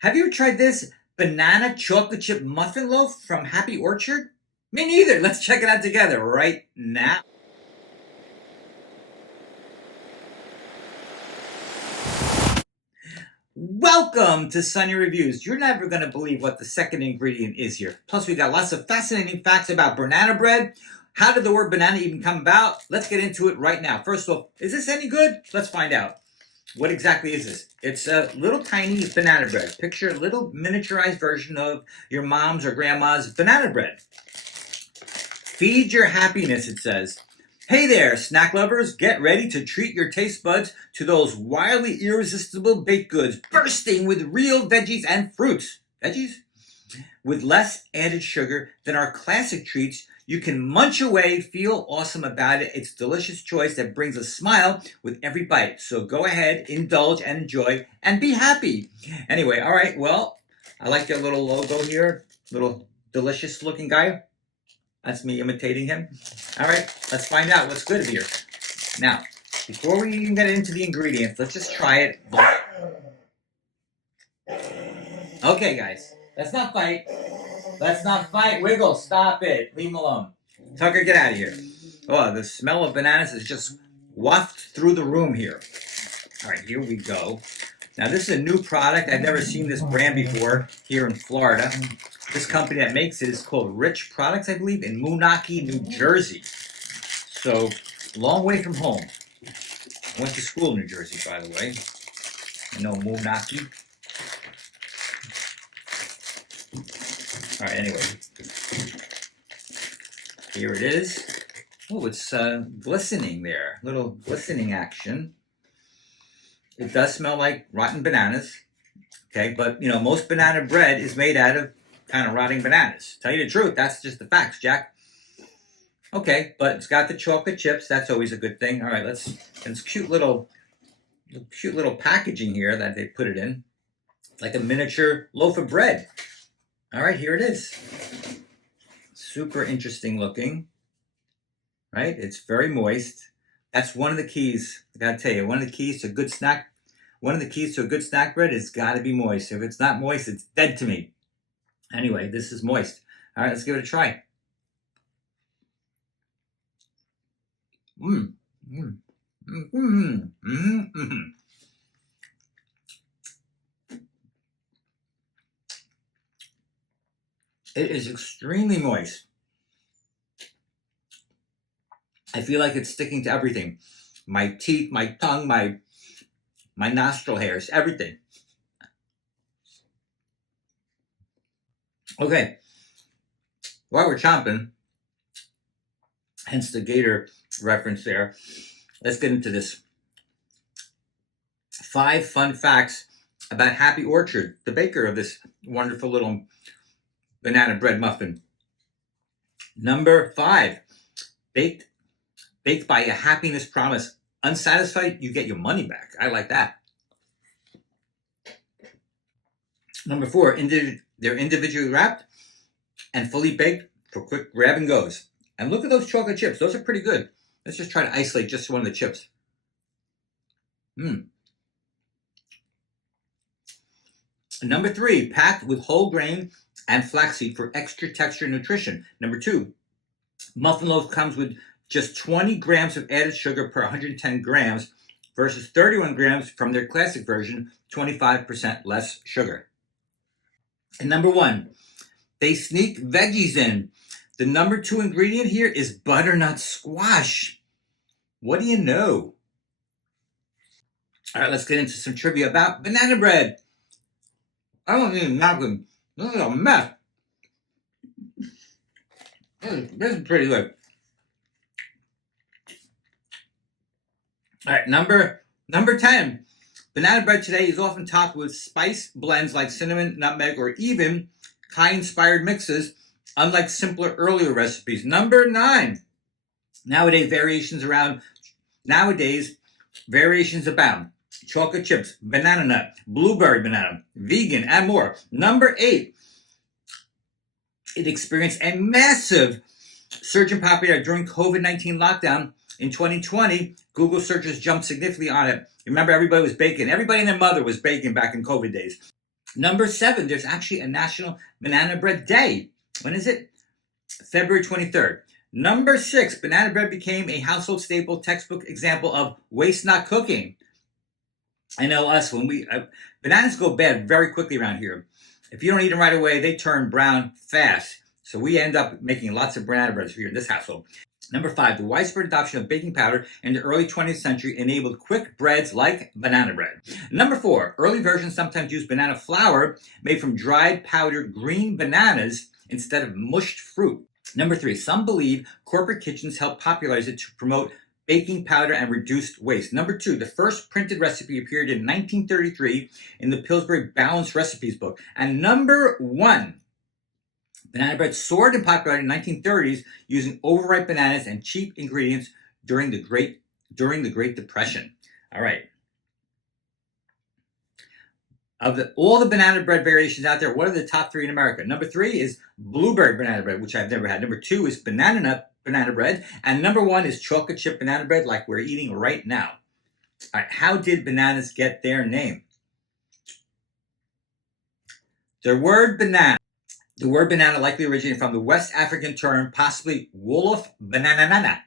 Have you ever tried this banana chocolate chip muffin loaf from Happy Orchard? Me neither. Let's check it out together right now. Welcome to Sunny Reviews. You're never going to believe what the second ingredient is here. Plus, we got lots of fascinating facts about banana bread. How did the word banana even come about? Let's get into it right now. First of all, is this any good? Let's find out. What exactly is this? It's a little tiny banana bread. Picture a little miniaturized version of your mom's or grandma's banana bread. Feed your happiness, it says. Hey there, snack lovers. Get ready to treat your taste buds to those wildly irresistible baked goods bursting with real veggies and fruits. Veggies? With less added sugar than our classic treats, you can munch away, feel awesome about it. It's a delicious choice that brings a smile with every bite. So go ahead, indulge and enjoy, and be happy. Anyway, all right, well, I like your little logo here. Little delicious looking guy. That's me imitating him. All right, let's find out what's good here. Now, before we even get into the ingredients, let's just try it. Okay, guys, let's not fight. Let's not fight. Wiggle, stop it. Leave him alone. Tucker, get out of here. Oh, the smell of bananas is just wafted through the room here. All right, here we go. Now, this is a new product. I've never seen this brand before here in Florida. This company that makes it is called Rich Products, I believe, in Moonachie, New Jersey. So, long way from home. I went to school in New Jersey, by the way. I know Moonachie. All right, anyway. Here it is. Oh, it's glistening there. Little glistening action. It does smell like rotten bananas. Okay, but, you know, most banana bread is made out of kind of rotting bananas. Tell you the truth, that's just the facts, Jack. Okay, but it's got the chocolate chips. That's always a good thing. All right, it's cute little packaging here that they put it in. Like a miniature loaf of bread. All right, here it is. Super interesting looking. Right? It's very moist. That's one of the keys. I gotta tell you, one of the keys to a good snack bread is gotta be moist. If it's not moist, it's dead to me. Anyway, this is moist. All right, let's give it a try. It is extremely moist. I feel like it's sticking to everything. My teeth, my tongue, my nostril hairs, everything. Okay, while we're chomping, hence the gator reference there, let's get into this. 5 fun facts about Happy Orchard, the baker of this wonderful little banana bread muffin. Number 5, baked by a happiness promise. Unsatisfied, you get your money back. I like that. Number 4, they're individually wrapped and fully baked for quick grab and goes. And look at those chocolate chips. Those are pretty good. Let's just try to isolate just one of the chips. Number 3, packed with whole grain and flaxseed for extra texture and nutrition. Number 2, muffin loaf comes with just 20 grams of added sugar per 110 grams versus 31 grams from their classic version, 25% less sugar. And number 1, they sneak veggies in. The number 2 ingredient here is butternut squash. What do you know? All right, let's get into some trivia about banana bread. I don't need a napkin. This is a mess. This is pretty good. All right, number 10. Banana bread today is often topped with spice blends like cinnamon, nutmeg, or even Thai-inspired mixes, unlike simpler earlier recipes. Number 9. Nowadays, variations abound. Chocolate chips, banana nut, blueberry banana, vegan, and more. Number 8. It experienced a massive surge in popularity during COVID-19 lockdown. In 2020, Google searches jumped significantly on it. Remember, everybody was baking. Everybody and their mother was baking back in COVID days. Number 7, there's actually a National Banana Bread Day. When is it? February 23rd. Number 6, banana bread became a household staple textbook example of waste not cooking. I know us, when bananas go bad very quickly around here. If you don't eat them right away, they turn brown fast. So we end up making lots of banana breads here in this household. Number 5, the widespread adoption of baking powder in the early 20th century enabled quick breads like banana bread. Number 4, early versions sometimes used banana flour made from dried powdered green bananas instead of mushed fruit. Number 3, some believe corporate kitchens helped popularize it to promote baking powder and reduced waste. Number 2, the first printed recipe appeared in 1933 in the Pillsbury Balanced Recipes book. And number 1, banana bread soared in popularity in the 1930s using overripe bananas and cheap ingredients during the Great Depression. All right. Of all the banana bread variations out there, what are the top 3 in America? Number 3 is blueberry banana bread, which I've never had. Number 2 is banana nut banana bread. And number 1 is chocolate chip banana bread, like we're eating right now. All right, how did bananas get their name? The word banana likely originated from the West African term, possibly Wolof bananana,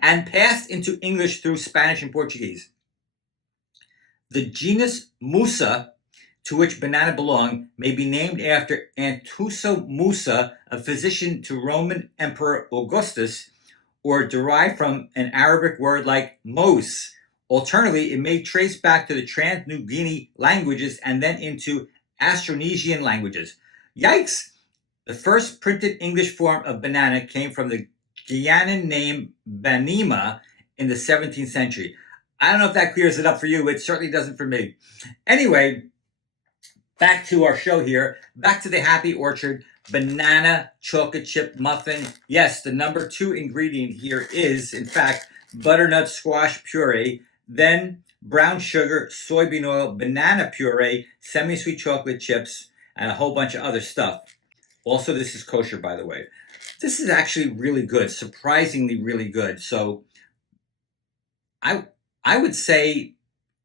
and passed into English through Spanish and Portuguese. The genus Musa, to which banana belonged, may be named after Antuso Musa, a physician to Roman Emperor Augustus, or derived from an Arabic word like mos. Alternatively, it may trace back to the Trans-New Guinea languages and then into Austronesian languages. Yikes! The first printed English form of banana came from the Guianan name Banima in the 17th century. I don't know if that clears it up for you. It certainly doesn't for me. Anyway, back to our show here. Back to the Happy Orchard banana chocolate chip muffin. Yes, the number 2 ingredient here is, in fact, butternut squash puree, then brown sugar, soybean oil, banana puree, semi-sweet chocolate chips, and a whole bunch of other stuff. Also, this is kosher, by the way. This is actually really good, surprisingly really good. So I would say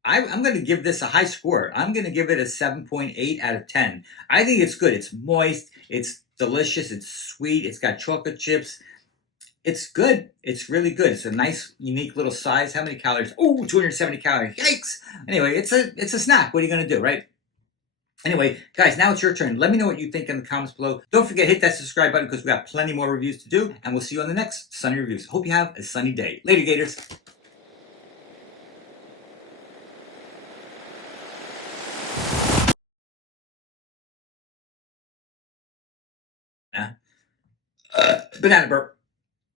I'm going to give this a high score. I'm going to give it a 7.8 out of 10. I think it's good. It's moist. It's delicious. It's sweet. It's got chocolate chips. It's good. It's really good. It's a nice, unique little size. How many calories? Oh, 270 calories. Yikes. Anyway, it's a snack. What are you going to do, right? Anyway, guys, now it's your turn. Let me know what you think in the comments below. Don't forget, hit that subscribe button because we got plenty more reviews to do. And we'll see you on the next Sunny Reviews. Hope you have a sunny day. Later, Gators. Banana burp.